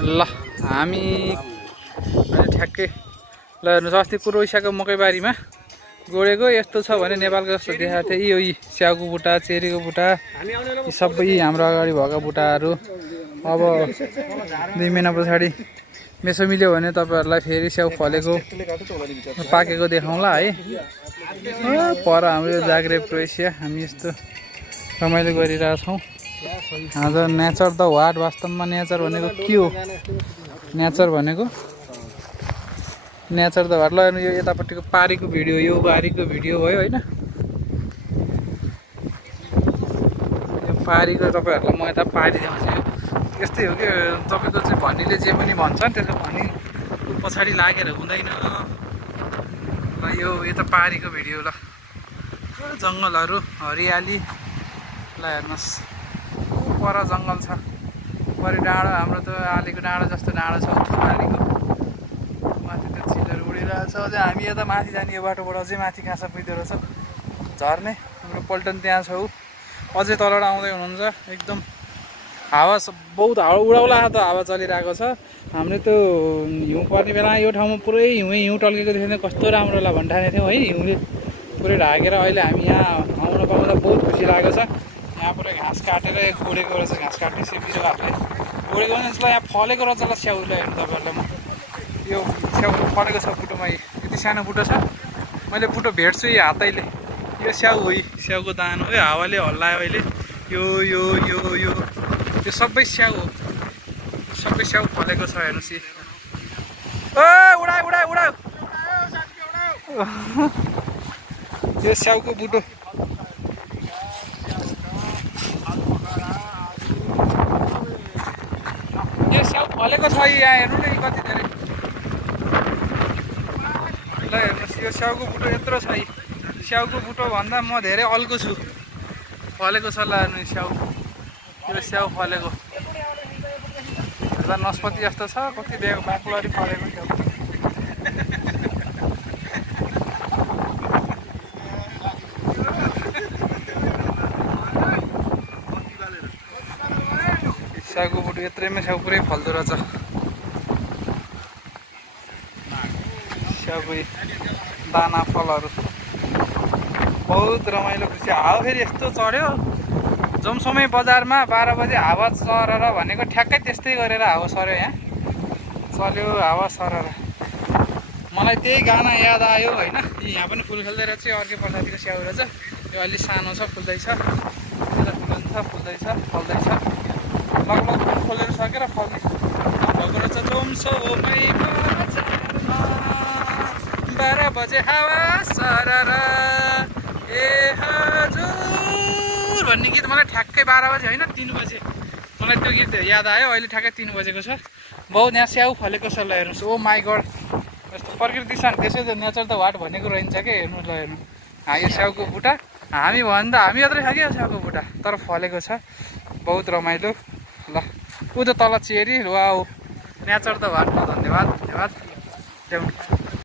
ल हामी अहिले ठ्याक्कै ल हेर्नुहोस् अस्ति पुरोइसाको मकैबारीमा गोडेको यस्तो छ भने नेपालको जस्तो देखाएको थियो। यी स्याउको बुट्टा चेरीको बुट्टा यी सबै हाम्रो अगाडि भएका बुट्टाहरू अब 2 महिना पछाडि मेसो मिल्यो भने तपाईँहरूलाई फेरि स्याउ फलेको पाकेको देखाउँला है। पर हाम्रो जाग्रे क्रोएसिया हामी यस्तो रमाइलो गरिरहेछौँ। आज नेचर द वाट वास्तवमा नेचर भनेको के हो? नेचर भनेको नेचर द वाट। ल यो यतापट्टिको पारीको भिडियो यो बारीको भिडियो भयो होइन। यो पारीको तपाईँहरूलाई म यता पारी देखाउँछु। यस्तै हो कि तपाईँको चाहिँ भनीले जे पनि भन्छ नि त्यसको भनी पछाडि लागेर हुँदैन। ल यो यता पारीको भिडियो ल जङ्गलहरू हरियाली ल हेर्नुहोस् पर जङ्गल छ। परि डाँडो हाम्रो त आलीको डाँडो जस्तो डाँडो छ पारीको माथि त्यो चिलहरू उडिरहेछ। अझै हामी यता माथि जाने यो बाटोबाट अझै माथि कहाँ पुग्दो रहेछ झर्ने। हाम्रो पल्टन त्यहाँ छ अझै तलबाट आउँदै हुनुहुन्छ। एकदम हावा बहुत हावा उडाउला त हावा चलिरहेको छ। हामीले त्यो हिउँ पर्ने बेला यो ठाउँमा पुरै हिउँ टल्केको देख्ने कस्तो राम्रो होला भन्ने थियौँ है। हिउँले पुरै ढाकेर अहिले हामी यहाँ आउन पाउँदा बहुत खुसी लागेको छ। यहाँ पुरै घाँस काटेर गोडेको रहेछ घाँस काट्ने चाहिँ बिरुवाहरूले गोडेको भने जसलाई यहाँ फलेको रहेछ। ल स्याउलाई हेर्नु तपाईँहरूलाई म यो स्याउ फलेको छ बुटोमा यति सानो बुटो छ। मैले बुटो भेट्छु यो हातैले। यो स्याउ हो स्याउको दानो हो। हावाले हल्लायो अहिले यो यो यो यो यो सबै स्याउ हो। सबै स्याउ फलेको छ हेर्नुहोस्। ओ उडाउ उडाउ उडाउ यो स्याउको बुटो यो स्याउ फलेको छ यहाँ हेर्नु न कति धेरै। ल हेर्नुहोस् यो स्याउको बुटो यत्रो छ। स्याउको बुटो भन्दा म धेरै अल्को छु। फलेको छ ल हेर्नु स्याउ यो स्याउ फलेको नस्पति जस्तो छ। कति बाक्लरी फलेको स्याउ। स्याउको बुटो यत्रैमा स्याउ पुरै फल्दो रहेछ। स्याउको दाना फलहरू बहुत रमाइलो खुसी। हावा फेरि यस्तो चढ्यो जमसमै बजारमा 12 बजे हावा सरेर भनेको ठ्याक्कै त्यस्तै गरेर हावा सर्यो। यहाँ चल्यो हावा सरेर मलाई त्यही गाना याद आयो होइन। यहाँ पनि फुल खेल्दै रहेछ। अर्कै प्रजातिको स्याउ रहेछ। यो अलि सानो छ फुल्दैछ। यता फुल्छ फुल्दैछ फल्दैछ लगभग फुलेर सकेर फल्ने भएको रहेछ। जमसोमै 12 बजे हावा सरेर ए हजुर भन्ने गीत मलाई ठ्याक्कै 12 बजे होइन 3 बजे मलाई त्यो गीत याद आयो। अहिले ठ्याक्कै 3 बजेको छ। बहुत यहाँ स्याउ फलेको छ। ल हेर्नुहोस् ओ माई गड यस्तो प्रकृतिसँग त्यसै त नेचर द वाट भनेको रहन्छ क्या। हेर्नु ल हेर्नु यो स्याउको बुट्टा हामी भन्दा हामी यत्रै छ क्या स्याउको बुट्टा तर फलेको छ। बहुत रमाइलो। ल ऊ त तल चेरी वा नेचर द वाटमा धन्यवाद धन्यवाद ल्याउनु।